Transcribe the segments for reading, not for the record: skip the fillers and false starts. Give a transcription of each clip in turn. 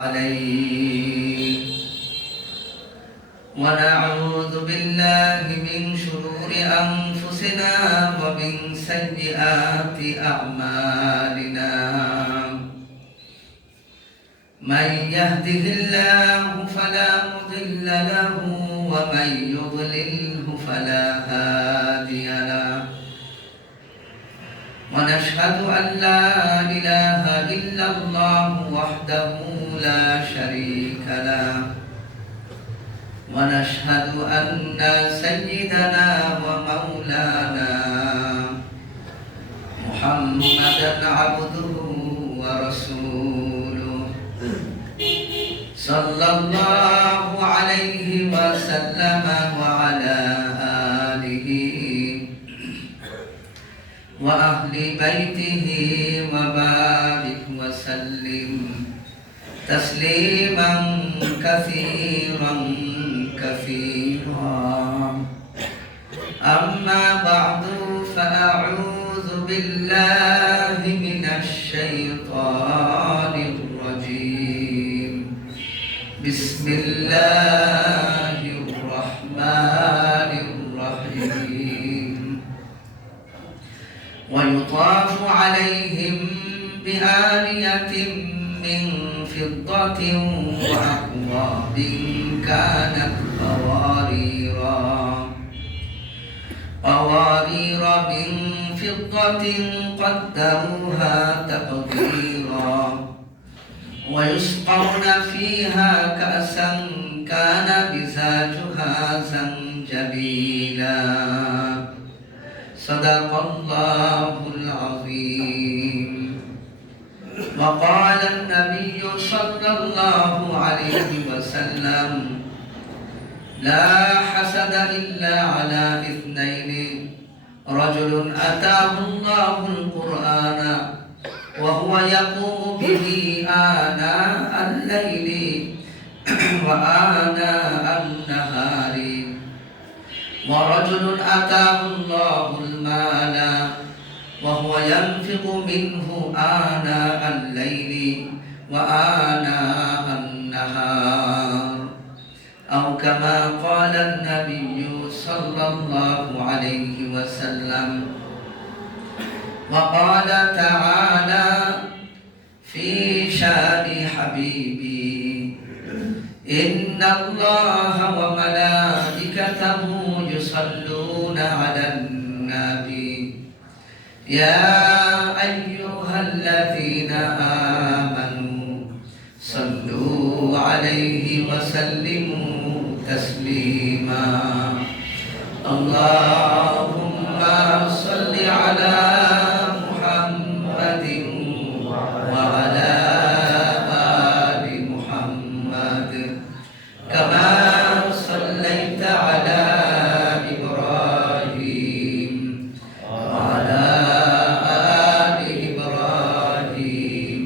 عليه ونعوذ بالله من شرور أنفسنا ومن سيئات أعمالنا من يهده الله فلا مضل له ومن يضلله فلا هادي له ونشهد أن لا إله إلا الله وحده لا شريك له ونشهد أن سيدنا ومولانا محمدا عبده ورسوله صلى الله عليه وسلم وعلى آله وأهل بيته وبارك وسلم تسليما كثيرا أما بعد فأعوذ بالله من الشيطان الرجيم بسم الله الرحمن الرحيم ويطاف عليهم بآنية من فضة وأكواب كانت قوارير من فضة قدروها تقديرا ويسقون فيها كأسا كان مزاجها زنجبيلا صدق الله العظيم وقال النبي صلى الله عليه وسلم لا حسد إلا على اثنين رجل أتاه الله القرآن وهو يقوم به آناء الليل وآناء النهار ورجل أتاه الله المال وهو ينفق منه آناء الليل وآناء النهار أو كما قال النبي صلى الله عليه وسلم وقال تعالى في شان حبيبي إن الله وملائكته يصلون على النبي يا أيها الذين آمنوا صلوا عليه وسلموا تسليما اللهم صل على محمد وعلى آل محمد كما صليت على إبراهيم وعلى آل إبراهيم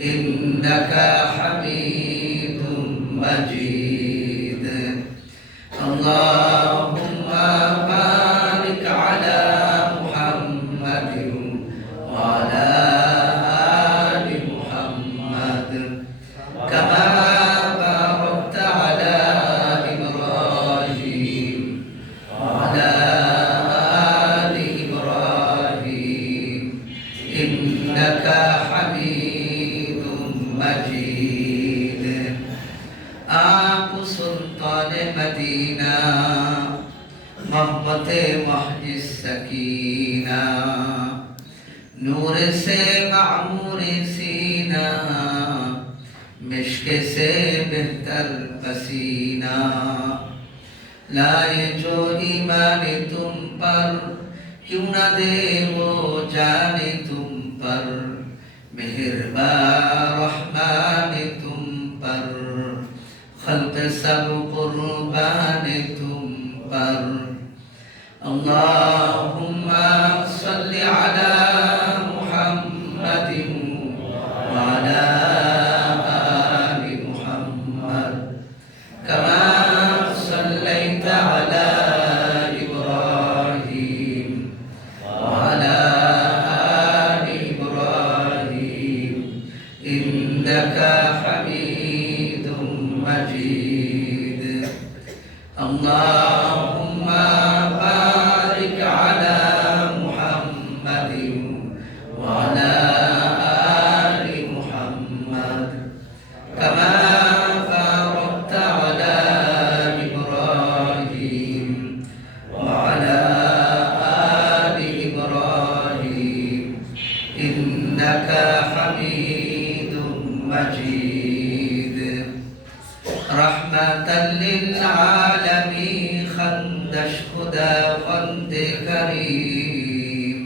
إنك حميد مجيد اللهم بارك على محمد وعلى آل محمد كما باركت على إبراهيم وعلى آل إبراهيم إنك حميد مجيد آپ سلطان مدینہ محبت محض سکینہ نور سے معمور سینہ مشک سے بہتر پسینہ لائے جو ایمان تم پر کیوں نہ دے وہ جانے تم پر مہربان رحمان تم پر خلق سب قربان تم پر اللهم صل على محمد وعلى آل محمد كما صليت على إبراهيم وعلى آل إبراهيم إنك حميد আল্লাহুম্মা বারিক আলা মুহাম্মাদিন ওয়া আলা আলি মুহাম্মাদ কামা বারাকতা আলা ইব্রাহিম ওয়া আলা আলি ইব্রাহিম ইন্নাকা হামিদুম মাজিদ। রহমাতাল লিল আলামিন খান্দাশ খুদা বন্দে করিম।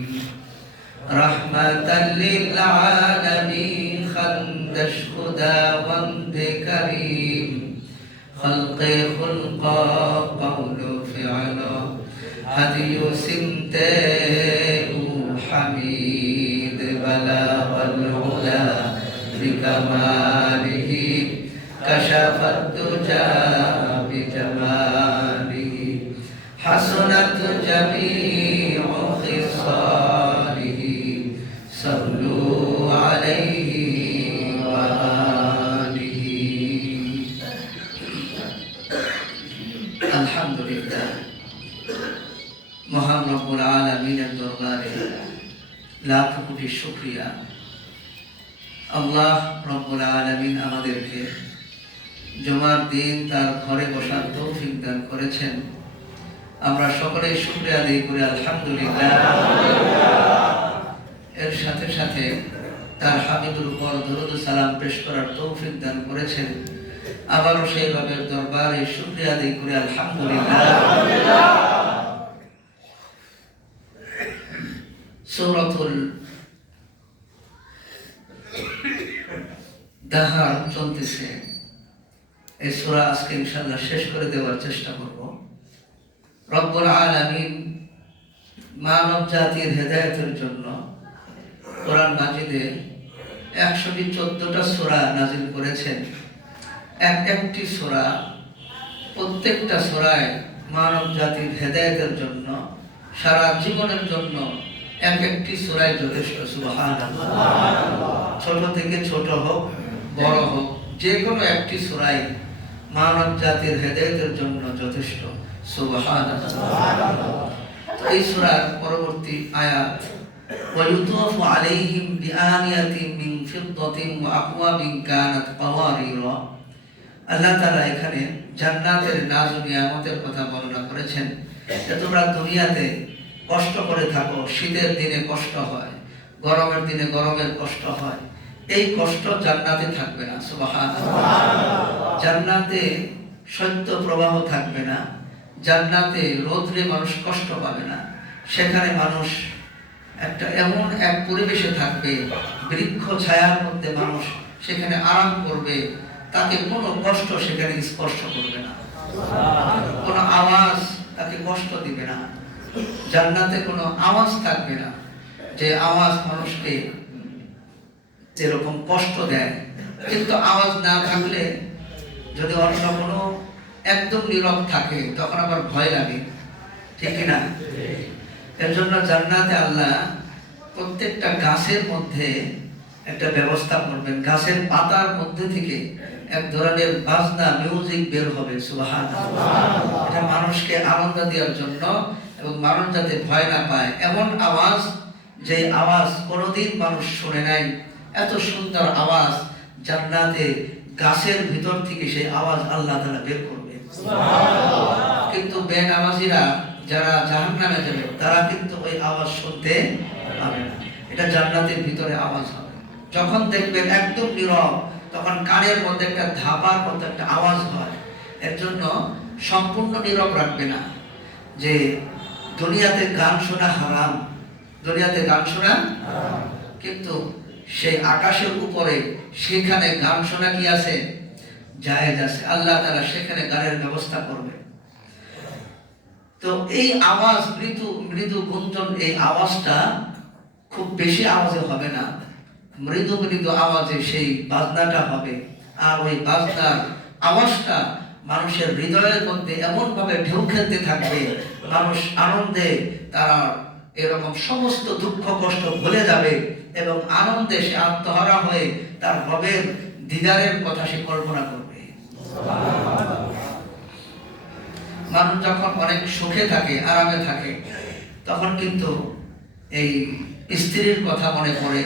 রহমাতাল লিল আলামিন খান্দাশ খুদা বন্দে করিম। খলকে খুলকা কওলু ফিআলা হাদিয়ু সিমতে হামিদ বালাগাল উলা বিকামালিহি কাশাফাত দুজা বিজামালিহি হাসানাত জামিউ খিসালিহি সাল্লু আলাইহি ওয়া আলিহি। আলহামদুলিল্লাহ, মহান রব্বুল আলামিনের দরবারে লাখ কোটি শুকরিয়া। আল্লাহ রব্বুল আলামিন আমাদেরকে জুমার দিন তার ঘরে বসার তৌফিক দান করেছেন। আমরা সকলেই শুকরিয়া আদায় করি আলহামদুলিল্লাহ। এর সাথে সাথে তার হাবিবের উপর দরুদ ও সালাম পেশ করার তৌফিক দান করেছেন। আবারও সেইভাবে দরবারে শুকরিয়া আদায় করি আলহামদুলিল্লাহ। সূরাতুল দাহার চলতেছে, এই সূরা আজকে ইনশাআল্লাহ শেষ করে দেওয়ার চেষ্টা করব। রব্বুল আলামিন মানব জাতির হেদায়েতের জন্য কোরআন মাজিদে 114টা সূরা নাযিল করেছেন। একটি সূরা, প্রত্যেকটা সূরায় মানব জাতির হেদায়েতের জন্য, সারা জীবনের জন্য একটি সূরায় যথেষ্ট। সুবহানাল্লাহ। ছোট থেকে ছোট হোক, বড় হোক, যে কোনো একটি সূরাই মানব জাতির হেদায়েতের জন্য যথেষ্ট। সুবহানাল্লাহ। এই সূরার পরবর্তী আয়াত ওয়ায়ুতাফু আলাইহিম বিআনিয়াতিন মিন ফিদ্দাতিন ওয়া আকওয়াবিন কানাত কাওয়ারিরা। আল্লাহ তাআলা এখানে জান্নাতের নাজ ও নিয়ামতের কথা বর্ণনা করেছেন। যে তোমরা দুনিয়াতে কষ্ট করে থাকো, শীতের দিনে কষ্ট হয়, গরমের দিনে গরমের কষ্ট হয়, এই কষ্ট জান্নাতে থাকবে না। সুবহানাল্লাহ। জান্নাতে শৈত্য প্রবাহ থাকবে না, জান্নাতে রোদ্রে মানুষ কষ্ট পাবে না। সেখানে মানুষ একটা এমন এক পরিবেশে থাকবে, বৃক্ষ ছায়ার মধ্যে মানুষ সেখানে আরাম করবে, তাকে কোনো কষ্ট সেখানে স্পর্শ করবে না, কোনো আওয়াজ তাকে কষ্ট দিবে না। জান্নাতে কোনো আওয়াজ থাকবে না, যে আওয়াজ মানুষকে যেরকম কষ্ট দেয়। কিন্তু আওয়াজ না থাকলে, যদি অন্য কোনো একদম নীরব থাকে, তখন আবার ভয় লাগে, ঠিক না? এর জন্য জান্নাতে আল্লাহ প্রত্যেকটা গাছের মধ্যে একটা ব্যবস্থা করবেন। গাছের পাতার মধ্যে থেকে এক ধরনের বাজনা, মিউজিক বের হবে। সুবহানাল্লাহ। এটা মানুষকে আনন্দ দেওয়ার জন্য, এবং মানুষ যাতে ভয় না পায়, এমন আওয়াজ, যে আওয়াজ কোনোদিন মানুষ শুনে নাই। এত সুন্দর আওয়াজ জান্নাতে গাছের ভিতর থেকে সেই আওয়াজ আল্লাহ তাআলা বের করবে। সুবহানাল্লাহ। কিন্তু বেনামাজিরা যারা জাহান্নামে যাবে, তারা কিন্তু ওই আওয়াজ শুনতে পাবে না। এটা জান্নাতের ভিতরে আওয়াজ হবে। যখন দেখবেন একদম নীরব, তখন কানের মধ্যে একটা ধাপার মতো একটা আওয়াজ হয়। এর জন্য সম্পূর্ণ নীরব রাখবে না। যে দুনিয়াতে গান শোনা হারাম, দুনিয়াতে গান শোনা হারাম, কিন্তু সেই আকাশের উপরে সেখানে গান শোনা কি আছে? জায়েজ আছে। আল্লাহ তাআলা সেখানে গানের ব্যবস্থা করবে। তো এই আওয়াজ, মৃদু মৃদু গুঞ্জন, এই আওয়াজটা খুব বেশি আওয়াজে হবে না, মৃদু মৃদু আওয়াজে সেই বাজনাটা হবে। আর ওই বাজনার আওয়াজটা মানুষের হৃদয়ের মধ্যে এমন ভাবে ঢেউ খেলতে থাকবে, মানুষ আনন্দে তারা এরকম সমস্ত দুঃখ কষ্ট ভুলে যাবে, এবং আনন্দে সে আত্মহারা হয়ে তার রবের দিদারের কথা সে কল্পনা করবে। মানুষ যখন অনেক সুখে থাকে, আরামে থাকে, তখন কিন্তু এই স্ত্রীর কথা মনে পড়ে,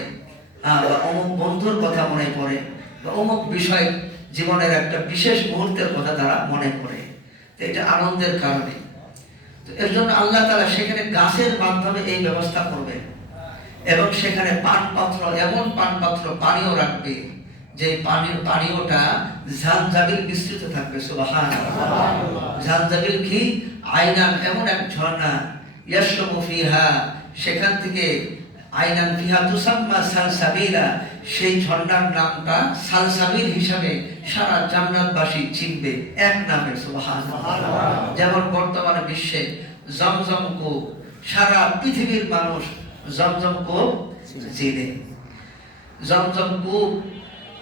বা অমুক বন্ধুর কথা মনে পড়ে, বা অমুক বিষয় জীবনের একটা বিশেষ মুহূর্তের কথা তারা মনে পড়ে। তো এটা আনন্দের কারণে। তো এর জন্য আল্লাহ তাআলা সেখানে গাছের মাধ্যমে এই ব্যবস্থা করবে, এবং সেখানে পানপাত্র, এমন পানপাত্র পানীয় রাখবে যে পানীয়টা ঝাঞ্জাবিল মিশ্রিত থাকবে। সুবহানাল্লাহ। ঝাঞ্জাবিল কি? আইনান, এমন এক ঝর্ণা, ইয়াশরাবু ফিহা, সেখান থেকে আইনান ফিহা তুসাম্মা সালসাবিলা, সেই ঝর্ণার নামটা সালসাবিল হিসাবে সারা জান্নাতবাসী চিনবে, এক নামে। সুবহানাল্লাহ। যেমন বর্তমানে বিশ্বে জমজম কূপ, সারা পৃথিবীর মানুষ জমজম কূপ চিনে। জমজম কূপ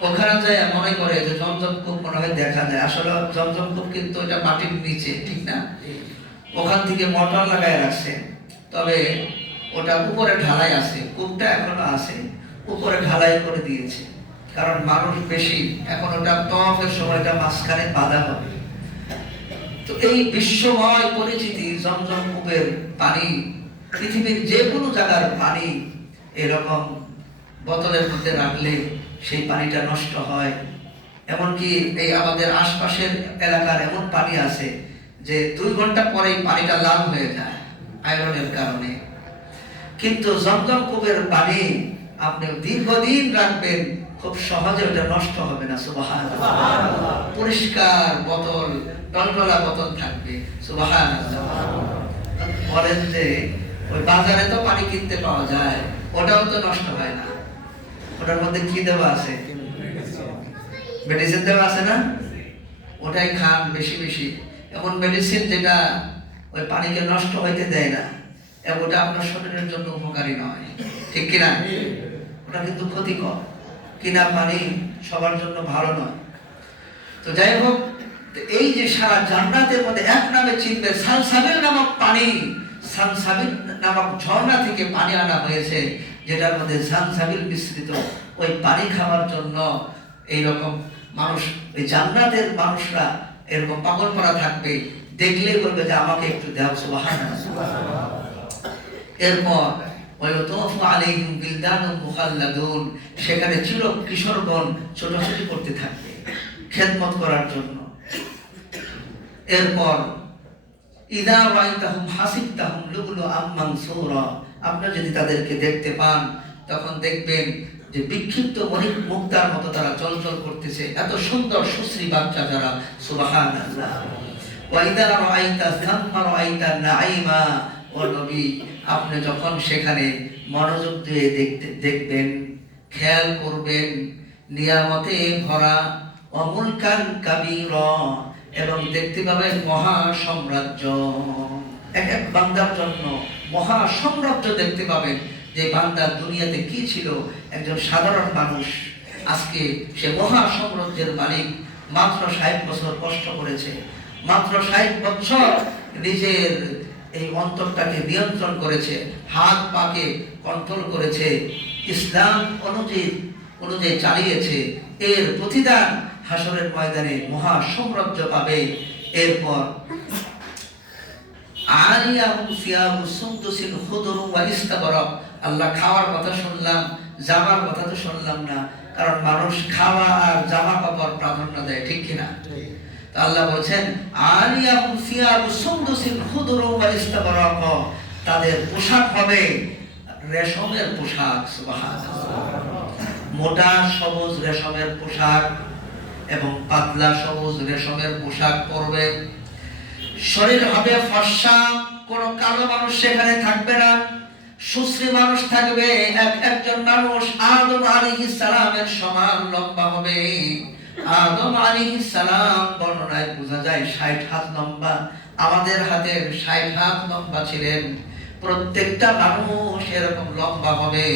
ওখানে যায় মনে করে যে জমজম কূপ মনে হয় দেখা যায়, আসলে জমজম কূপ কিন্তু এটা মাটির নিচে, ঠিক না? ওখান থেকে মোটর লাগায় রাখছে, তবে ওটা উপরে ঢালাই আছে, কূপটা এখনো আছে, উপরে ঢালাই করে দিয়েছে, কারণ মানুষ বেশি, এখন ওটা তওয়াফের সময়টা মাঝখানে বাধা হবে। তো এই বিশ্বময় পরিচিতি জমজম কূপের পানি, পৃথিবীর যে কোনো জায়গার পানি এরকম বোতলের মধ্যে রাখলে সেই পানিটা নষ্ট হয়। এমনকি এই আমাদের আশপাশের এলাকার এমন পানি আছে যে 2 ঘন্টা পরেই পানিটা লাল হয়ে যায় আয়রনের কারণে। কিন্তু জমজম কূপের পানি আপনি দীর্ঘদিন রাখবেন, খুব সহজে ওটা নষ্ট হবে না। সুবহানাল্লাহ। পরিষ্কার বোতল, টলটলা বোতল থাকবে। সুবহানাল্লাহ। বলেন যে ওই বাজারে তো পানি কিনতে পাওয়া যায়, ওটাও তো নষ্ট হয় না। ওটার মধ্যে কি দেওয়া আছে? মেডিসিন দেওয়া আছে না? ওটাই খান বেশি বেশি। এমন মেডিসিন যেটা ওই পানিকে নষ্ট হইতে দেয় না, এবং ওটা আপনার শরীরের জন্য উপকারী নয়, ঠিক কিনা? ওটা কিন্তু ক্ষতিকর। কিনা পানি সবার জন্য ভালো নয়। তো যাই হোক, এই যে সারা জান্নাতের মধ্যে এক নামে চিনবে, সালসাবিল নামক পানি, সালসাবিল নামক ঝর্ণা থেকে পানি আনা হয়েছে, যেটার মধ্যে সালসাবিল মিশ্রিত। ওই পানি খাওয়ার জন্য এইরকম মানুষ, ওই জান্নাতের মানুষরা এরকম পাগল করা থাকবে, দেখলেই বলবে যে আমাকে একটু দাও। সুবহানাল্লাহ। এরপর ওয়ায়ুতাফু আলাইহিম বিলদানুন মুখাল্লাদুন, সেখানে চির কিশোরগণ ছোটাছুটি করতে থাকবে খেদমত করার জন্য। এরপর ইদা রাআইতাহুম হাসিবতাহুম লুলুআম মানসুরা, আপনি যদি তাদেরকে দেখতে পান তখন দেখবেন যে বিক্ষিপ্ত মণিক মুক্তার মতো তারা চলচল করতেছে, এত সুন্দর সুশ্রী বাচ্চা যারা। সুবহানাল্লাহ। ওয়া ইদা রাআইতা সাম্মা রাআইতা নাঈমা, ও নবী, আপনি যখন সেখানে মনোযোগ দিয়ে দেখবেন, খেয়াল করবেন, নিয়ামতে ভরা, অমুলকান কাবীরা, এবং দেখতে পাবেন মহা সাম্রাজ্য। এক এক বান্দার জন্য মহা সাম্রাজ্য দেখতে পাবেন। যে বান্দা দুনিয়াতে কি ছিল, একজন সাধারণ মানুষ, আজকে সে মহা সাম্রাজ্যের মালিক। মাত্র 60 বছর কষ্ট করেছে, মাত্র 60 বছর নিজের এই অন্তরটাকে নিয়ন্ত্রণ করেছে, হাত পাকে কন্ট্রোল করেছে, ইসলাম অনুযায়ী চালিয়েছে। এর প্রতিদান হাসরের ময়দানে মহা সাম্রাজ্য পাবে। এরপর আলিয়াহুম সিয়াবু সুনদুসিন খুদরুন ওয়া ইস্তাবরাক, আল্লাহ খাওয়ার কথা শুনলাম, জামার কথা তো শুনলাম না, কারণ মানুষ খাওয়া আর জামা কাপড় প্রাধান্য দেয়, ঠিক কিনা? তো আল্লাহ বলেন আলিয়াহুম সিয়াবু সুনদুসিন খুদরুন ওয়া ইস্তাবরাক, তাদের পোশাক হবে রেশমের পোশাক। সুবহানাল্লাহ। মোটা সবুজ রেশমের পোশাক এবং পাতলা সবুজ রেশমের পোশাক পরবে। শরীর হবে ফর্সা, কোন কালো মানুষ সেখানে থাকবে না, সুশ্রী মানুষ থাকবে। একজন মানুষ আদম আলাইহিস সালামের সমান লম্বা হবে। আদম আলাইহিস সালাম বর্ণনায় বোঝা যায় 60 হাত লম্বা, আমাদের হাতের 60 হাত লম্বা ছিলেন। প্রত্যেকটা মানুষ এরকম লম্বা হবে,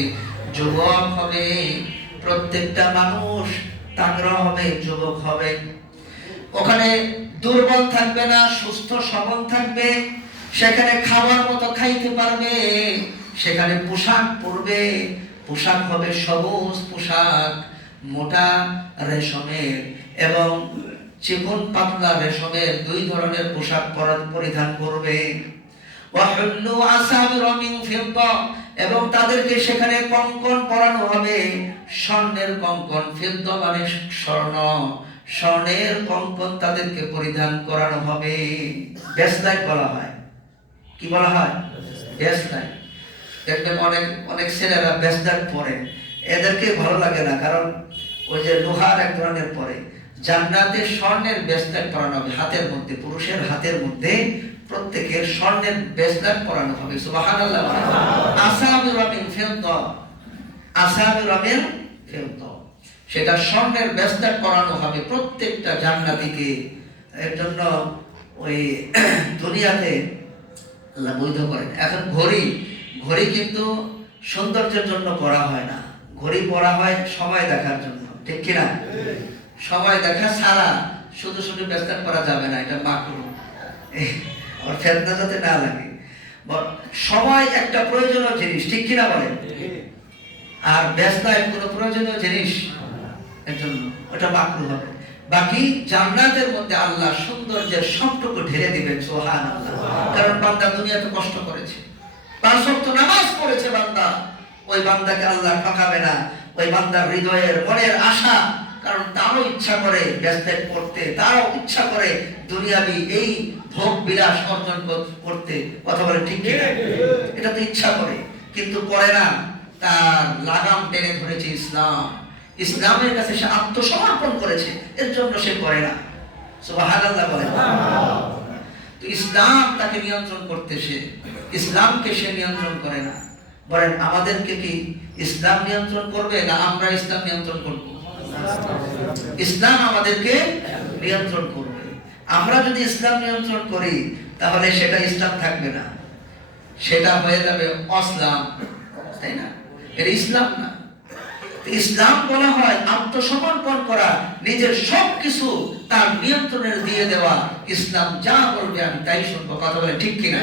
যুবক হবে, প্রত্যেকটা মানুষ তাগড়া হবে, যুবক হবে। ওখানে দুর্বল থাকবে না, সুস্থ সবল থাকবে। সেখানে খাওয়ার মতো খাইতে পারবে, সেখানে পোশাক পরবে, পোশাক হবে সবুজ পোশাক, মোটা রেশমের, এবং চিকন পাতলা রেশমের 2 ধরনের পোশাক পরিধান করবে। ওয়াহুল্লু আসাবিরা মিন ফিদ্দা, এবং তাদেরকে সেখানে কঙ্কন পরানো হবে, স্বর্ণের কঙ্কন। ফিদ্দা মানে স্বর্ণ, স্বর্ণের কঙ্কন তাদেরকে পরিধান করানো হবে। ব্যাসলাইট বলা হয়। কি বলা হয়? ব্যাসলাইট। দেখবেন অনেক অনেক ছেলেরা ব্যাসলাইট পরে, এদেরকে ভালো লাগে না, কারণ ওই যে লোহার এক ধরনের পরে। জান্নাতে স্বর্ণের ব্যাসলাইট পরানো হবে হাতের মধ্যে, পুরুষের হাতের মধ্যে প্রত্যেকের স্বর্ণের ব্যাসলাইট পরানো হবে। সুবহানাল্লাহ। আসাবিরা মিন ফিদ্দা, আসাবিরা মিন ফিদ্দা, সেটা স্বর্ণের ব্যাসলাইট পরানো হবে প্রত্যেকটা জান্নাতীকে। এর জন্য ওই দুনিয়াতে আল্লাহ বৈধ করেন। এখন ঘড়ি, ঘড়ি কিন্তু সৌন্দর্যের জন্য পরা হয় না, ঘড়ি পরা হয় সময় দেখার জন্য, ঠিক কিনা? সময় দেখা ছাড়া শুধু শুধু ব্যাসলাইট পরা যাবে না, এটা মাকরুহ। আর ফেতনা যাতে না লাগে। সময় একটা প্রয়োজনীয় জিনিস, ঠিক কিনা বলেন? আর ব্যাসলাইট কোনো প্রয়োজনীয় জিনিস, এর জন্য ওটা মাকরুহ হবে। বাকি জান্নাতের মধ্যে আল্লাহ সৌন্দর্যের সবটুকু ঢেলে দিবেন। সুবহানাল্লাহ। কারণ বান্দা দুনিয়াতে কষ্ট করেছে, 5 ওয়াক্ত নামাজ পড়েছে বান্দা, ওই বান্দাকে আল্লাহ ঠকাবে না। ওই বান্দার হৃদয়ের মনের আশা, কারণ তারও ইচ্ছা করে ব্যাসলাইট পড়তে, তারও ইচ্ছা করে দুনিয়াবি এই ভোগ বিলাস অর্জন করতে। কথা বলে ঠিক কিনা? এটা তো ইচ্ছা করে, কিন্তু করে না। তার লাগাম টেনে ধরেছে ইসলাম, ইসলামের কাছে সে আত্মসমর্পণ করেছে, এর জন্য সে করে না। সুবহানাল্লাহ বলে। তো ইসলাম তাকে নিয়ন্ত্রণ করতেছে, ইসলামকে সে নিয়ন্ত্রণ করে না। বলেন আমাদেরকে কি ইসলাম নিয়ন্ত্রণ করবে না আমরা ইসলাম নিয়ন্ত্রণ করব? ইসলাম আমাদেরকে নিয়ন্ত্রণ করবে। আমরা যদি ইসলাম নিয়ন্ত্রণ করি তাহলে সেটা ইসলাম থাকবে না, সেটা হয়ে যাবে অসলাম, তাই না? এটা ইসলাম না। ইসলাম বলা হয় আত্মসমর্পণ করা, নিজের সবকিছু তার নিয়ন্ত্রণে দিয়ে দেওয়া। ইসলাম যা বলবে আমি তাই শুনবো। কথা বলে ঠিক কিনা?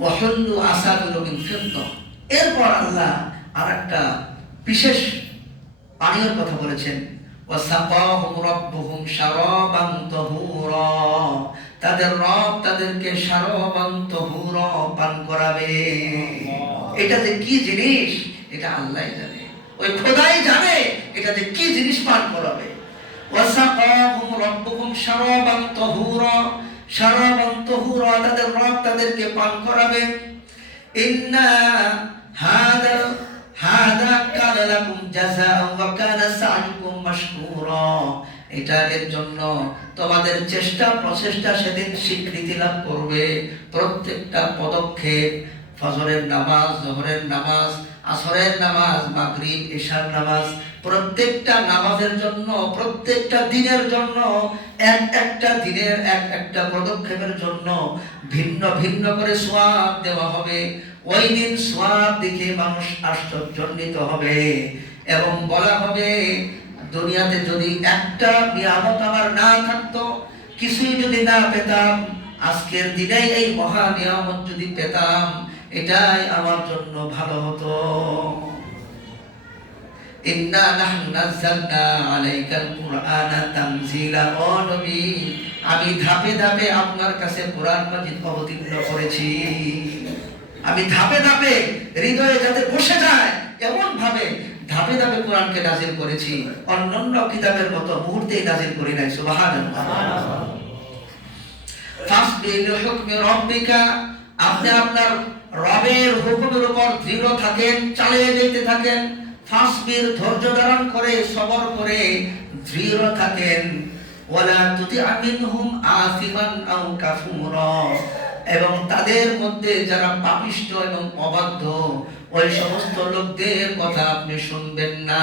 ওয়াহুল্লু আসাবিরা মিন ফিদ্দা। এরপর আল্লাহ আরেকটা বিশেষ পানীয়ের কথা বলেছেন। ওয়াসাকাহুম রাব্বুহুম শারাবান তাহুরা, তাদের রব তাদেরকে শারাবান তাহুরা পান করাবে। এটা যে কি জিনিস এটা আল্লাহই জানে, ওই খোদাই জানে এটা যে কি জিনিস পান করাবে। ওয়াসাকাহুম রাব্বুহুম শারাবান তাহুরা, শারাবান তাহুরা, তাদের রব তাদেরকে পান করাবে। ইন্না হাদা কানা লাকুম জাযাআ ওয়া কানা সা'য়ুকুম মাশকুরা, এটা এর জন্য তোমাদের চেষ্টা প্রচেষ্টা সেদিন স্বীকৃতি লাভ করবে। প্রত্যেকটা পদক্ষেপ, ফজরের নামাজ, যোহরের নামাজ, আসরের নামাজ, মাগরিব, ইশার নামাজ, প্রত্যেকটা নামাজের জন্য, প্রত্যেকটা দিনের জন্য, একটা দিনের একটা পদক্ষেপের জন্য ভিন্ন ভিন্ন করে সওয়াব দেওয়া হবে। ওই দিন সওয়াব দেখে মানুষ আশ্চর্যান্বিত হবে এবং বলা হবে দুনিয়াতে যদি একটা নিয়ামত আমার না থাকতো, কিছুই যদি না পেতাম, আজকের দিনে এই মহা নিয়ামত যদি পেতাম, এটাই আমার জন্য ভালো হতো। ইন্না নাহনু নাযালনা আলাইকাল কুরআনা তানজিলা। ও নবী, আমি ধাপে ধাপে আপনার কাছে কোরআন মাজিদ অবতীর্ণ করেছি। আমি ধাপে ধাপে হৃদয়ে যাতে বসে যায় এমন ভাবে ধাপে ধাপে কোরআনকে নাজিল করেছি। অন্যান্য কিতাবের মতো মুহূর্তেই নাজিল করি নাই। সুবহানাল্লাহ। ফাসবির হুকমি রাব্বিকা, আপনি আপনার রবের হুকুমের উপর দৃঢ় থাকেন, চালিয়ে যেতে থাকেন। ফাসবির, ধৈর্য ধারণ করে, সবর করে দৃঢ় থাকেন। ওয়ালা তুতিআ মিনহুম আসিমান আও কাফুরা, এবং তাদের মধ্যে যারা পাপিষ্ঠ এবং অবাধ্য ওই সমস্ত লোকদের কথা আপনি শুনবেন না।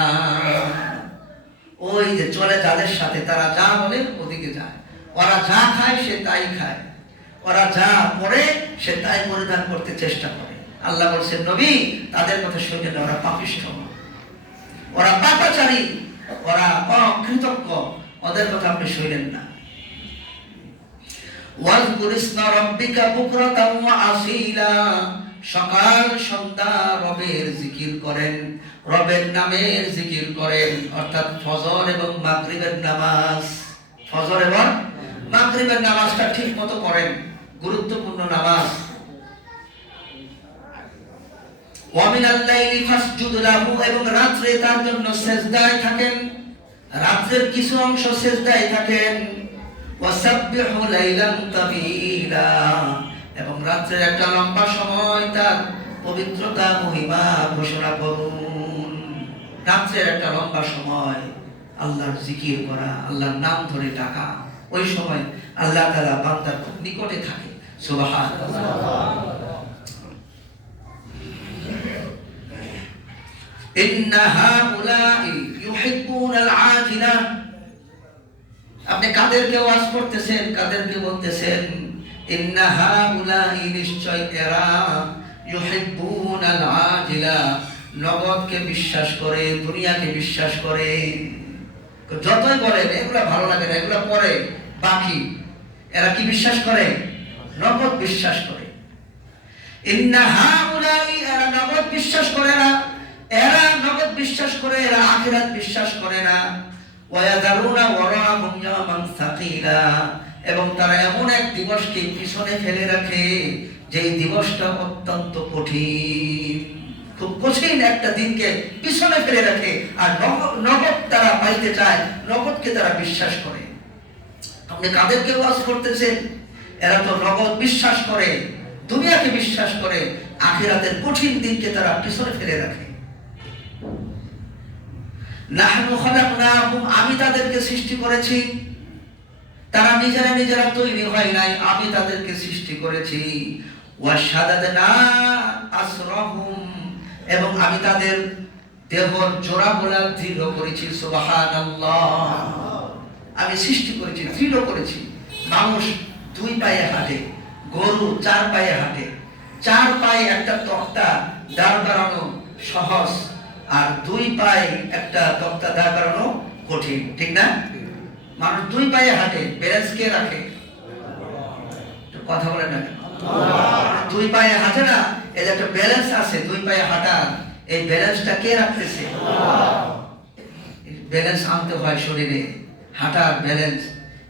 ওই যে চলে যাদের সাথে, তারা যা বলে ওদিকে যায়, ওরা যা খায় সে তাই খায়, ওরা যা পড়ে সে তাই পরিধান করতে চেষ্টা করে। আল্লাহ বলছেন নবী তাদের কথা শুনবেন না, ওরা পাপিষ্ঠ, ওরা পাপাচারী, ওরা অকৃতজ্ঞ, ওদের কথা আপনি শুনলেন না। ওয়াজকুর ইসমা রাব্বিকা বুকরাতাও ওয়া আসীলা, সকাল সন্ধ্যা রবের জিকির করেন, রবের নামের জিকির করেন, অর্থাৎ ফজর এবং মাগরিবের নামাজ, ফজর এবং মাগরিবের নামাজটা ঠিক মতো করেন, গুরুত্বপূর্ণ নামাজ। ওয়া মিনাল লাইলি ফাসজুদ লাহু, এবং রাতে তার জন্য সিজদায় থাকেন, রাতের কিছু অংশ সিজদায় থাকেন। ওয়াসাব্বিহু লাইলান তাবিলা, এবং রাতের একটা লম্বা সময় তার পবিত্রতা মহিমা ঘোষণা করুন। রাতের একটা লম্বা সময় আল্লাহর জিকির করা, আল্লাহর নাম ধরে ডাকা, ওই সময় আল্লাহ তাআলা বান্দার খুব নিকটে থাকে। সুবহানাল্লাহ। ইন্না হাউলাই ইউহিব্বুনাল আজিলা, আপনি কাদেরকে ওয়াজ করতেছেন, কাদেরকে বলতেছেন? ইন্না হাউলাই, নিশ্চয় এরা, ইউহিব্বুনাল আজিলা, নগদকে বিশ্বাস করে, দুনিয়াকে বিশ্বাস করে। যতই বলেন এগুলা ভালো লাগে না, এগুলা পরে বাকি, এরা কি বিশ্বাস করে? নগদ বিশ্বাস করে। ইন্না হাউলাই, এরা নগদ বিশ্বাস করে না, এরা নগদ বিশ্বাস করে, এরা আখিরাত বিশ্বাস করে না। ওয়ায়াদারুনা ওয়ারাহুম ইয়ামান সাকিলা, এবং তারা এমন এক দিবসকে পিছনে ফেলে রাখে যে দিবসটা অত্যন্ত কঠিন, খুব কঠিন একটা দিনকে পিছনে ফেলে রাখে, আর নগদ তারা পাইতে চায়, নগদকে তারা বিশ্বাস করে। আপনি কাদেরকে ওয়াজ করতেছেন? এরা তো নগদ বিশ্বাস করে, দুনিয়াকে বিশ্বাস করে, আখিরাতের কঠিন দিনকে তারা পিছনে ফেলে রাখে। নাহনু খালাকনাহুম, আমি তাদেরকে সৃষ্টি করেছি, তারা নিজেরা নিজেরা তৈরি হয় নাই, আমি তাদেরকে সৃষ্টি করেছি। ওয়া শাদাদনা আসরাহুম, এবং আমি তাদের দেহর জোড়াগুলা দৃঢ় করেছি। সুবহানাল্লাহ। আমি সৃষ্টি করেছি, দৃঢ় করেছি। মানুষ দুই পায়ে হাঁটে, গরু চার পায়ে হাঁটে। চার পায়ে একটা তক্তা দাঁড় করানো সহজ, আর দুই পায়ে একটা তক্তা দাঁড় করানো কঠিন, ঠিক না? মানুষ দুই পায়ে হাঁটে, ব্যালেন্স কে রাখে? কথা বলেন না কেন? দুই পায়ে হাঁটে না, এর একটা ব্যালেন্স আছে, দুই পায়ে হাঁটা, এই ব্যালেন্সটা কে রাখতেছে? ব্যালেন্স আনতে হয় শরীরে, হাঁটার ব্যালেন্স।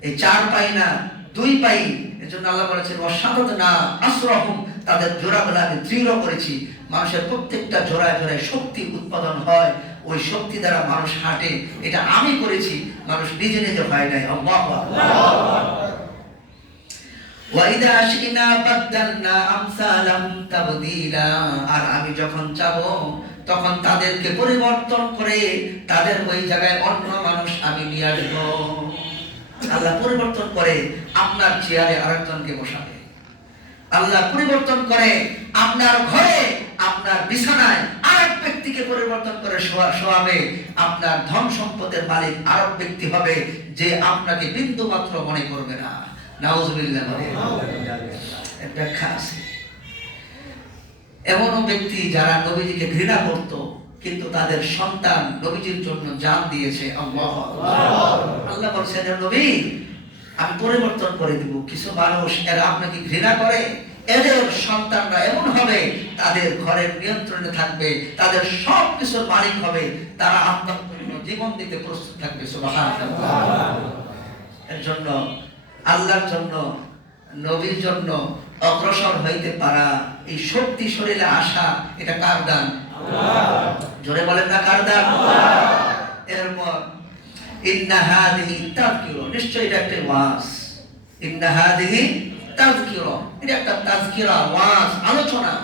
এই চার পায়ে না, দুই পায়ে। এজন্য আল্লাহ বলেছেন ওয়াশাদাদনা আসরাহুম, তাদের জোড়াগুলো আমি দৃঢ় করেছি। মানুষের প্রত্যেকটা জোড়ায় জোড়ায় শক্তি উৎপাদন হয়, ওই শক্তি দ্বারা মানুষ হাঁটে, এটা আমি করেছি, মানুষ নিজে নিজে হয় নাই। আল্লাহু আকবার। ওয়া ইযা শিনা বাদদালনা আমসালাহুম তাবদীলা, আর আমি যখন চাবো তখন তাদেরকে পরিবর্তন করে তাদের ওই জায়গায় অন্য মানুষ আমি নিয়ে আসবো। আল্লাহ পরিবর্তন করে আপনার চেয়ারে আরেকজনকে বসাবে, আল্লাহ পরিবর্তন করে আপনার ঘরে, আপনার বিছানায় আরেক ব্যক্তিকে পরিবর্তন করে শোয়াবে। আপনার ধন সম্পদের মালিক আরেক ব্যক্তি হবে যে আপনাকে বিন্দু মাত্র মনে করবে না। নাউজুবিল্লাহ। ব্যাখ্যা আছে, এমনও ব্যক্তি যারা নবীজিকে ঘৃণা করত, কিন্তু তাদের সন্তান নবীজির জন্য জান দিয়েছে। আল্লাহ আল্লাহ বলছেন নবী আমি পরিবর্তন করে দিব। কিছু মানুষ এরা আপনাকে ঘৃণা করে, এদের সন্তানরা এমন হবে, তাদের ঘরের নিয়ন্ত্রণে থাকবে, তাদের সব কিছুর মালিক হবে, তারা আপনার জন্য জীবন দিতে প্রস্তুত থাকবে। সুবহানাল্লাহ। এর জন্য আল্লাহর জন্য, নবীর জন্য অগ্রসর হইতে পারা, এই শক্তি শরীরে আসা, এটা কার দান? জোরে বলেন না, কার দান? এরপর ইন্না হাদিহি তাযকিরা, নিশ্চয়ই এটা একটা ওয়াজ। ইন্না হাদিহি তাযকিরা, এটা একটা তাযকিরা, ওয়াজ, আলোচনা।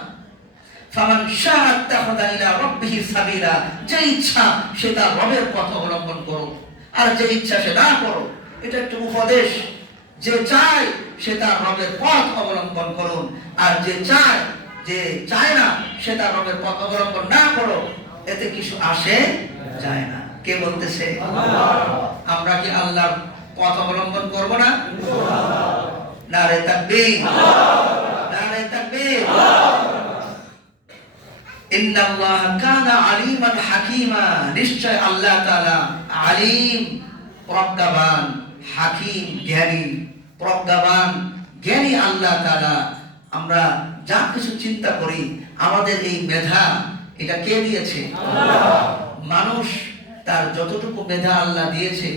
ফামান শাআ আত্তাখাযা ইলা রাব্বিহি সাবিলা, যে ইচ্ছা সে তার রবের পথ অবলম্বন করো, আর যে ইচ্ছা সে না করো। এটা একটা উপদেশ। যে চায় সে তার রবের পথ অবলম্বন করুন, আর যে চায় না সে তার রবের পথ অবলম্বন না করো, এতে কিছু আসে যায় না। কে বলতেছে? আমরা কি আল্লাহর পথ অবলম্বন করব না? নারে তাকবীর, নারে তাকবীর। ইন্নাল্লাহা কানা আলিমান হাকীমা, নিশ্চয় আল্লাহ তাআলা আলিম, প্রজ্ঞাবান, হাকিম, জ্ঞানী, প্রজ্ঞাবান, জ্ঞানী আল্লাহ তাআলা। আমরা যা কিছু চিন্তা করি, আমাদের এই মেধা, এটা কে দিয়েছে? মানুষ তার যতটুকু মেধা আল্লাহ দিয়েছে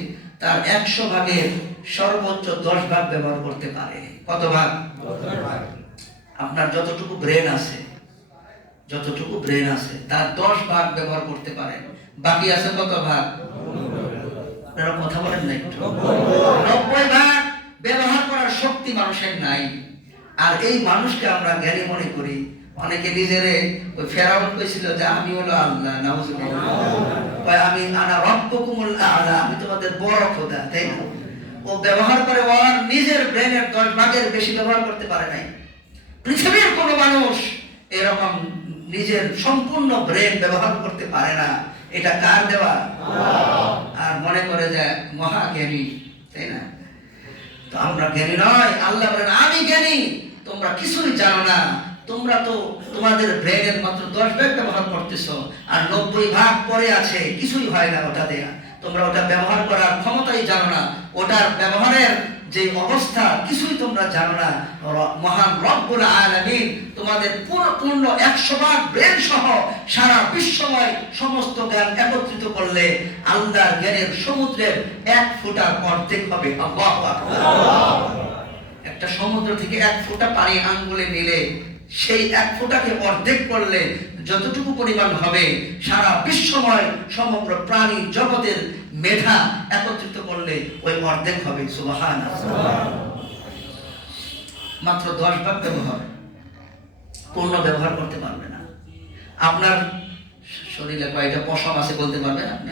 তার 100 ভাগের সর্বোচ্চ 10 ভাগ ব্যবহার করতে পারে। কত ভাগ? আপনার যতটুকু ব্রেন আছে তার 10 ভাগ ব্যবহার করতে পারেন, বাকি আছে কত ভাগ? আপনারা কথা বলেন না একটু। 90 ভাগ ব্যবহার করার শক্তি মানুষের নাই। আর এই মানুষকে আমরা জ্ঞানী মনে করি। অনেকে নিজেরে, ওই ফেরাউন কইছিল যে আমি হলো আল্লাহ, নাউজুবিল্লাহ, আমি আনা রাব্বুকুমুল আ'লা, আমি তোমাদের বড় খোদা, তাই না? ও ব্যবহার করে ওর নিজের ব্রেনের 10 ভাগের বেশি ব্যবহার করতে পারে নাই। পৃথিবীর কোনো মানুষ এরকম নিজের সম্পূর্ণ ব্রেন ব্যবহার করতে পারে না। এটা কার দেওয়া? আর মনে করে যে মহাজ্ঞানী, তাই না? তো আমরা জ্ঞানী নয়। আল্লাহ বলেন আমি জ্ঞানী, তোমরা কিছুই জানো না। তোমরা তো তোমাদের ব্রেনের মাত্র 10 ভাগ ব্যবহার করতেছো, আর 90 ভাগ পরে আছে, কিছুই হয় না ওটা দেয়া। তোমরা ওটা ব্যবহার করার ক্ষমতাই জানো না, ওটার ব্যবহারের যে অবস্থা কিছুই তোমরা জানো না। মহান রব্বুল আলামিন তোমাদের পূর্ণ 100 ভাগ ব্রেন সহ সারা বিশ্বময় সমস্ত জ্ঞান একত্রিত করলে আল্লাহর জ্ঞানের সমুদ্রের 1 ফোঁটার অর্ধেক হবে। আল্লাহু আকবার। একটা সমুদ্র থেকে 1 ফোঁটা পানি আঙ্গুলে নিলে সেই 1 ফোঁটাকে অর্ধেক করলে যতটুকু পরিমাণ হবে সারা বিশ্বময় সমগ্র প্রাণী জগতের মেধা একত্রিত করলে ওই অর্ধেক হবে। সুবহানাল্লাহ। মাত্র 10 ভাগ ব্যবহার, পূর্ণ ব্যবহার করতে পারবে না। আপনার শরীরে কয়টা পশম আছে বলতে পারবেন আপনি?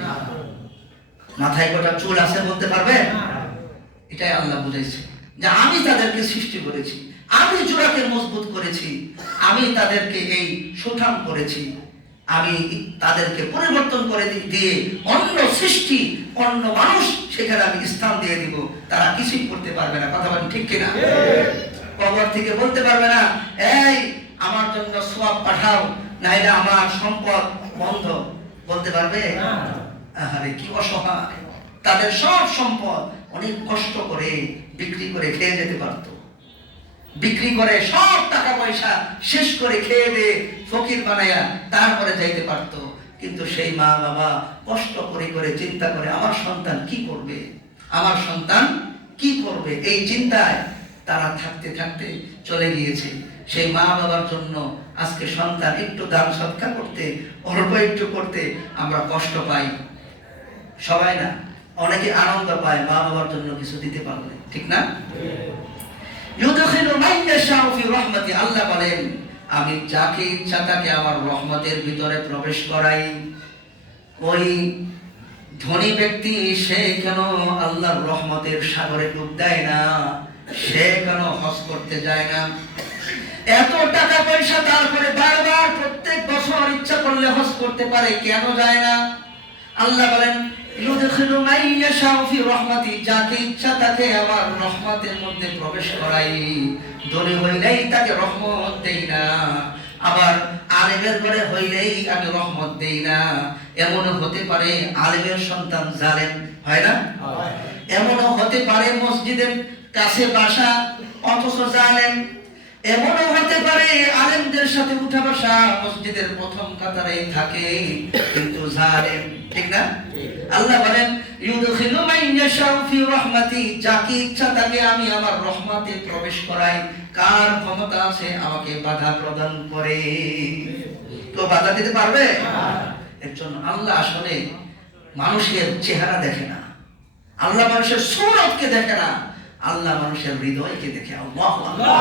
মাথায় কয়টা চুল আছে বলতে পারবেন? এটাই আল্লাহ বুঝাইছে যে আমি তাদেরকে সৃষ্টি করেছি, আমি জোড়াকে মজবুত করেছি, আমি তাদেরকে এই সুঠাম করেছি, আমি তাদেরকে পরিবর্তন করে দিয়ে অন্য সৃষ্টি, অন্য মানুষ সেখানে আমি স্থান দিয়ে দিব। তারা কিছুই করতে পারবে না। কথা বলেন ঠিক কিনা? কবর থেকে বলতে পারবে না এই আমার জন্য সওয়াব পাঠাও, নাইলে আমার সম্পদ বন্ধ, বলতে পারবে? আরে কি অসহায়! তাদের সব সম্পদ অনেক কষ্ট করে বিক্রি করে খেয়ে যেতে পারতো, বিক্রি করে সব টাকা পয়সা শেষ করে খেয়ে দিয়ে ফকির বানায়া তারপরে যাইতে পারতো। কিন্তু সেই মা বাবা কষ্ট করে করে চিন্তা করে আমার সন্তান কি করবে, আমার সন্তান কি করবে, এই চিন্তায় তারা থাকতে থাকতে চলে গিয়েছে। সেই মা বাবার জন্য আজকে সন্তান একটু দান সৎকার করতে, অল্প একটু করতে আমরা কষ্ট পাই। সবাই না, অনেকে আনন্দ পায় মা বাবার জন্য কিছু দিতে পারলে, ঠিক না? ইউদখিলু মান ইয়াশাউ ফি রাহমাতি, আল্লাহ বলেন আমি যাকে ইচ্ছা তাকে আমার রহমতের ভিতরে প্রবেশ করাই। ওই ধনী ব্যক্তি সে কেন আল্লাহর রহমতের সাগরে ডুব দেয় না? সে কেন হজ করতে যায় না? এত টাকা পয়সা তারপরে বারবার প্রত্যেক বছর ইচ্ছা করলে হজ করতে পারে, কেন যায় না? আল্লাহ বলেন ইউদখিলু মান ইয়াশাউ ফি রাহমাতি, যাকে ইচ্ছা তাকে আমার রহমতের মধ্যে প্রবেশ করাই। ধনী হইলেই তাকে রহমত দেই না, আবার আলেমের ঘরে হইলেই আমি রহমত দেই না। এমনও হতে পারে আলেমের সন্তান জালেম, হয় না? এমনও হতে পারে মসজিদের কাছে বাসা অথচ জালেম। এমনও হতে পারে আলেমদের সাথে উঠা বসা, মসজিদের প্রথম কাতারে থাকে কিন্তু জালেম, ঠিক না? আল্লাহ বলেন ইউদখিলু মান ইয়াশাউ ফি রাহমাতি, যাকে ইচ্ছা তাকে আমি আমার রহমতে প্রবেশ করাই। কার ক্ষমতা আছে আমাকে বাধা প্রদান করে? তো বাধা দিতে পারবে? এর জন্য আল্লাহ আসলে মানুষের চেহারা দেখে না, আল্লাহ মানুষের সূরতকে দেখে না, আল্লাহ মানুষের হৃদয়কে দেখে। আল্লাহু আকবার।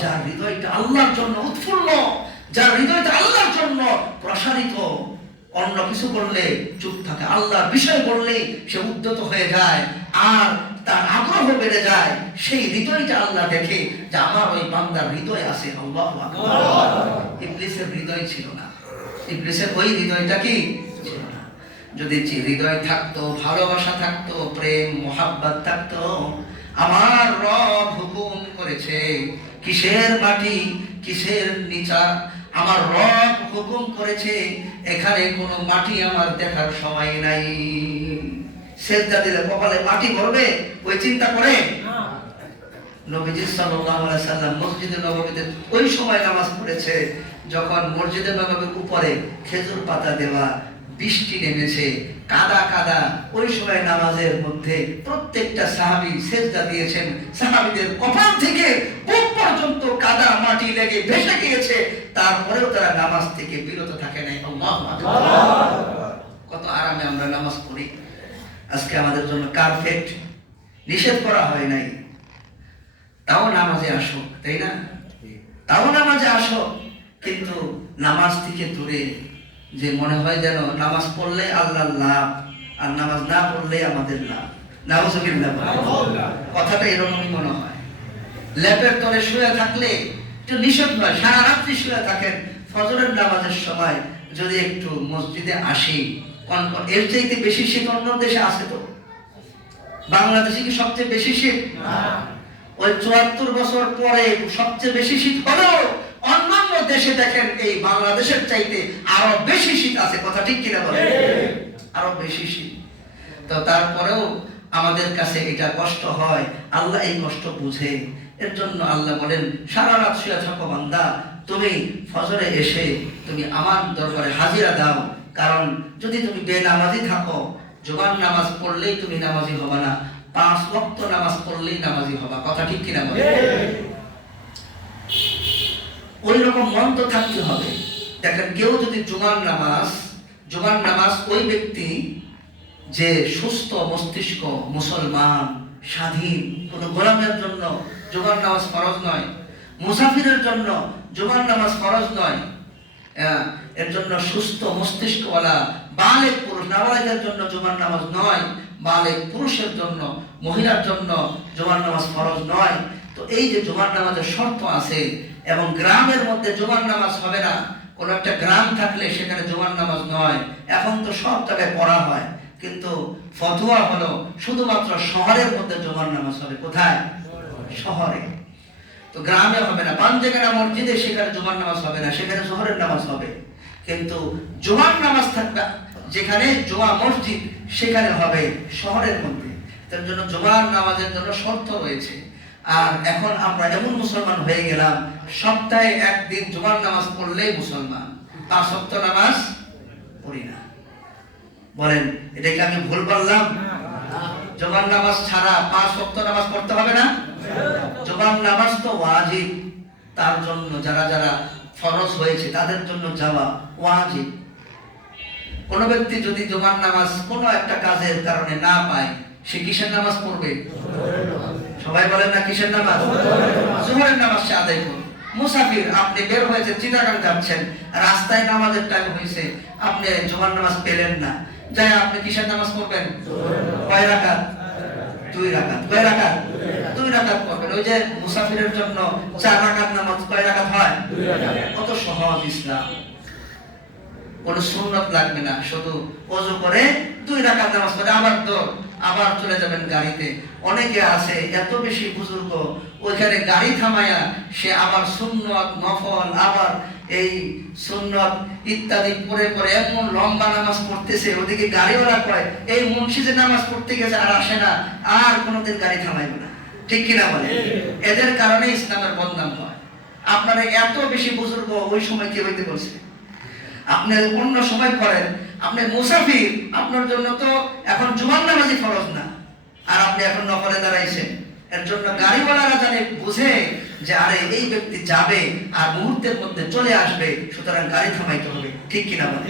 যার হৃদয়টা আল্লাহর জন্য উৎফুল্ল, যার হৃদয়টা আল্লাহর জন্য প্রসারিত, অন্য কিছু বললে চুপ থাকে, আল্লাহর বিষয় বললেই সে উদ্যত হয়ে যায় আর তার আগ্রহ বেড়ে যায়। সেই হৃদয়টা আল্লাহ দেখে যে আমার ওই বান্দার হৃদয় আছে। আল্লাহু আকবার। ইবলিসের হৃদয় ছিল না, ইবলিসের ওই হৃদয়টা কি ছিল না। যদি হৃদয় থাকতো, ভালোবাসা থাকতো, প্রেম মোহাব্বত থাকতো, আমার রব হুকুম করেছে কিসের মাটি কিসের নিচা, আমার রব হুকুম করেছে এখানে কোনো মাটি আমার দেখার সময় নাই। সেজদা দিলে কপালে মাটি ভরবে ওই চিন্তা করে? নবীজি সাল্লাল্লাহু আলাইহি সাল্লাম মসজিদে নববীতে ওই সময় নামাজ পড়েছে যখন মসজিদে নববীর উপরে খেজুর পাতা দেওয়া, বৃষ্টি নেমেছে, কাদা কাদা। ওই সময় নামাজের মধ্যে প্রত্যেকটা সাহাবী সেজদা দিয়েছেন, সাহাবীদের কপাল থেকে বুক পর্যন্ত কাদা মাটি লেগে ভেসে গিয়েছে, তারপরেও তারা নামাজ থেকে বিরত থাকে নাই। আল্লাহু আকবার। কত আরামে আমরা নামাজ পড়ি। আজকে আমাদের জন্য কারপেট, নিষেধ করা হয় নাই, তাও নামাজে আসো, তাই না? তাও নামাজে আসো, কিন্তু নামাজ থেকে দূরে, যে মনে হয় যেন নামাজ পড়লে আল্লাহর লাভ আর নামাজ না পড়লে আমাদের লাভ। নাউজুবিল্লাহ। কথাটা এরকমই মনে হয়। ল্যাপের তলে শুয়ে থাকলে একটু নিষেধ নয়, সারা রাত্রি শুয়ে থাকেন, ফজরের নামাজের সময় যদি একটু মসজিদে আসি, এর চাইতে বেশি শীত অন্য দেশে আছে তো? বাংলাদেশে কি সবচেয়ে বেশি শীত? ওই ৭৪ বছর পরে সবচেয়ে বেশি শীত হলেও অন্যান্য দেশে দেখেন এই বাংলাদেশের চাইতে আরো বেশি শীত আছে। কথা ঠিক কিনা বলেন? আরো বেশি শীত। তো তারপরেও আমাদের কাছে এটা কষ্ট হয়, আল্লাহ এই কষ্ট বুঝে। এর জন্য আল্লাহ বলেন, সারা রাত শুয়ে থাকো বান্দা, তুমি ফজরে এসে তুমি আমার দরবারে হাজিরা দাও। কারণ যদি তুমি বেনামাজি থাকো, জুমার নামাজ পড়লেই তুমি নামাজি হবে না, 5 ওয়াক্ত নামাজ পড়লেই নামাজি হবা। কথা ঠিক কিনা বলেন? ওই রকম মন তো থাকতে হবে। দেখেন, কেউ যদি জুমার নামাজ ওই ব্যক্তি যে সুস্থ মস্তিষ্ক, মুসলমান, স্বাধীন, কোন গোলামের জন্য জুমার নামাজ ফরজ নয়, মুসাফিরের জন্য জুমার নামাজ ফরজ নয়, এর জন্য সুস্থ মস্তিষ্কওয়ালা বালেগ পুরুষ, নাবালিগের জন্য জুমার নামাজ নয়, বালেগ পুরুষের জন্য, মহিলার জন্য জুমার নামাজ ফরজ নয়। তো এই যে জুমার নামাজের শর্ত আছে, এবং গ্রামের মধ্যে জুমার নামাজ হবে না, কোন একটা গ্রাম থাকলে সেখানে জুমার নামাজ নয়। এখন তো সব জায়গায় পড়া হয়, কিন্তু ফতোয়া হলো শুধুমাত্র শহরের মধ্যে জুমার নামাজ হবে। কোথায়? শহরে। তো গ্রামে হবে না। যেখানে মসজিদে সেখানে জুমার নামাজ হবে না, সেখানে শহরের নামাজ হবে। কিন্তু জুমার নামাজ থাকবে যেখানে জুমা মসজিদ, সেখানে হবে শহরের মধ্যে। তার জন্য জুমার নামাজের জন্য শর্ত রয়েছে। আর এখন আমরা এমন মুসলমান হয়ে গেলাম, সপ্তাহে একদিন জুমার নামাজ পড়লেই মুসলমান, 5 ওয়াক্ত নামাজ পড়ি না। বলেন, এটা কি আমি ভুল বললাম? জুমার নামাজ ছাড়া 5 ওয়াক্ত নামাজ পড়তে হবে না? জুমার নামাজ তো ওয়াজিব, তার জন্য যারা যারা ফরজ হয়েছে তাদের জন্য যাওয়া ওয়াজিব। কোন ব্যক্তি যদি জুমার নামাজ কোনো একটা কাজের কারণে না পায়, সে কিসের নামাজ পড়বে? সবাই বলেন না, কিসের নামাজ? জোহরের নামাজ সে আদায় করবে। মুসাফির, আপনি বের হয়েছে, চিটাগাং যাচ্ছেন, রাস্তায় নামাজের টাইম হয়েছে, আপনি জুমার নামাজ পেলেন না, যাই আপনি কিসের নামাজ পড়বেন? কয় রাকাত? 2 রাকাত। কয় রাকাত? 2 রাকাত পড়বেন। ওই যে মুসাফিরের জন্য 4 রাকাত নামাজ কয় রাকাত হয়? 2 রাকাত। কত সহজ ইসলাম। কোন সুন্নত লাগবে না, শুধু ওযু করে 2 রাকাত নামাজ পড়ে আবার চলে যাবেন গাড়িতে। অনেকে আছে এত বেশি বুজুর্গ, ওইখানে গাড়ি থামায়া সে আবার সুন্নত, নফল, আবার এই সুন্নত ইত্যাদি পড়ে পড়ে এমন লম্বা নামাজ পড়তেছে, ওদিকে গাড়িওয়ালা কয় এই মুন্সি যে নামাজ পড়তে গেছে আর আসে না, আর কোনোদিন গাড়ি থামাইবে না। ঠিক কিনা বলে? এদের কারণে ইসলামের বদনাম হয়। আপনারা এত বেশি বুজুর্গ ওই সময় কি হইতে বলছে? আপনি অন্য সময় করেন, আপনি মুসাফির, আপনার জন্য তো এখন জুমার নামাজই ফরজ না, আর আপনি এখন নফলে দাঁড়াইছেন। এর জন্য গাড়িওয়ালারা জানে, বুঝে যে আরে এই ব্যক্তি যাবে আর মুহূর্তের মধ্যে চলে আসবে, সুতরাং গাড়ি থামাইতে হবে। ঠিক কিনা বলে?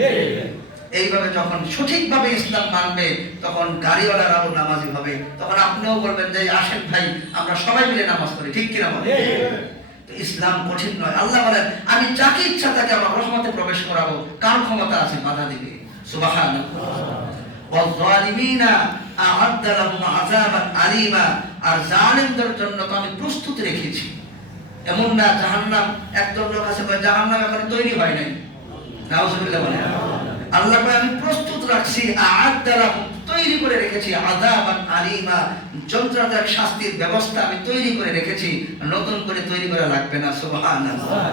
এইভাবে যখন সঠিকভাবে ইসলাম মানবে, তখন গাড়িওয়ালারাও নামাজি হবে। তখন আপনিও বলবেন যে আসেন ভাই, আমরা সবাই মিলে নামাজ পড়ি। ঠিক কিনা বলে? ইসলাম কঠিন নয়। আল্লাহ বলেন, আমি যাকে ইচ্ছা তাকে আমার রহমতে প্রবেশ করাবো। কার ক্ষমতা আছে বাধা দিবে? সুবহানাল্লাহ। ওয়াল যালিমিনা আ'আদ্দা লাহুম আযাবান আলীমা। আর জালিমদের জন্য তো আমি প্রস্তুত রেখেছি। এমন না জাহান্নাম, একদম লোক আছে কয় জাহান্নাম এখনো তৈরি হয় নাই। নাউজুবিল্লাহ বলেন। আল্লাহ কয় আমি প্রস্তুত রাখছি, আ'আদ্দা লাহুম, তৈরি করে রেখেছি, আযাবান আলীমা, যন্ত্রণাদায়ক শাস্তির ব্যবস্থা আমি তৈরি করে রেখেছি, নতুন করে তৈরি করা লাগবে না। সুবহানাল্লাহ।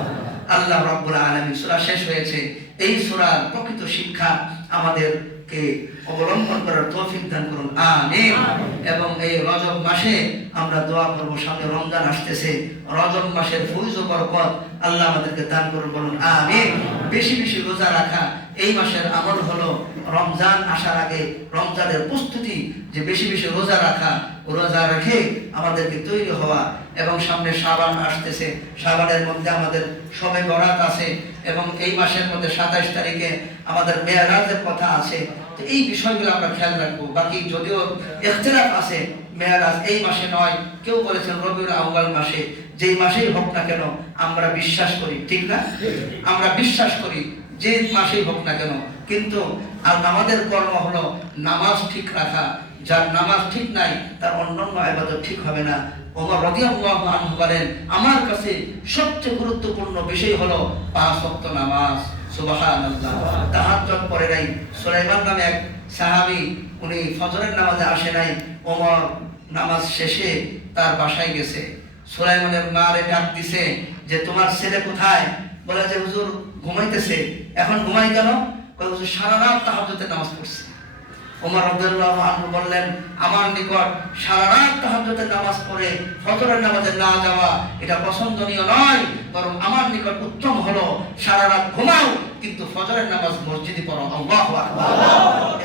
আল্লাহ রাব্বুল আলামিন। সূরা শেষ হয়েছে। এই সূরার প্রকৃত শিক্ষা আমাদের আমাদেরকে অবলম্বন করার তৌফিক দান করুন, আমিন। এবং এই রজব মাসে আমরা দোয়া করব, সামনে রমজান আসতেছে, রজব মাসের ফয়জ ও বরকত আল্লাহ আমাদেরকে দান করুন, বলুন আমিন। বেশি বেশি রোজা রাখা, এই মাসের আমল হলো রমজান আসার আগে রমজানের প্রস্তুতি, যে বেশি বেশি রোজা রাখা, রোজা রেখে আমাদেরকে তৈরি হওয়া। এবং সামনে শাবান আসতেছে, শাবানের মধ্যে আমাদের শবে বরাত আছে, এবং এই মাসের মধ্যে 27 তারিখে আমাদের মেরাজের কথা আছে। তো এই বিষয়গুলো আমরা খেয়াল রাখবো। বাকি যদিও ইখতিলাফ আছে, মেরাজ এই মাসে নয়, কেউ বলেছেন রবিউল আউয়াল মাসে, যেই মাসেই হোক না কেন আমরা বিশ্বাস করি, ঠিক না? আমরা বিশ্বাস করি যে মাসেই হোক না কেন, কিন্তু আর আমাদের কর্ম হলো নামাজ ঠিক রাখা। যার নামাজ ঠিক নাই তার অন্যান্য ইবাদত ঠিক হবে না। ওমর রাদিয়াল্লাহু আনহু বলেন, আমার কাছে সবচেয়ে গুরুত্বপূর্ণ বিষয় হলো 5 ওয়াক্ত নামাজ। সুবহানাল্লাহ। তাহাজ্জুদ পড়ে নাই। সুলাইমান নামে এক সাহাবী, উনি ফজরের নামাজে আসে নাই। ওমর নামাজ শেষে তার বাসায় গেছে। সুলাইমানের মারে ডাক দিছে যে তোমার ছেলে কোথায়? বলে যে হুজুর ঘুমাইতেছে। এখন ঘুমাই কেন? কয় হুজুর সারা রাত তাহাজ্জুদের নামাজ পড়ছে। ওমর রাদিয়াল্লাহু আনহু বললেন, আমার নিকট সারা রাত তাহাজ্জুদের নামাজ পড়ে ফজরের নামাজে না যাওয়া এটা পছন্দনীয় নয়, বরং আমার নিকট উত্তম হলো সারা রাত ঘুমাও কিন্তু ফজরের নামাজ মসজিদে পড়ো। আল্লাহু আকবার।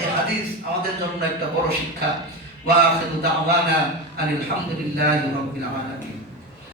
এই হাদিস আমাদের জন্য একটা বড় শিক্ষা। ওয়া আখিরু দাওয়ানা আলহামদুলিল্লাহি রাব্বিল আলামিন।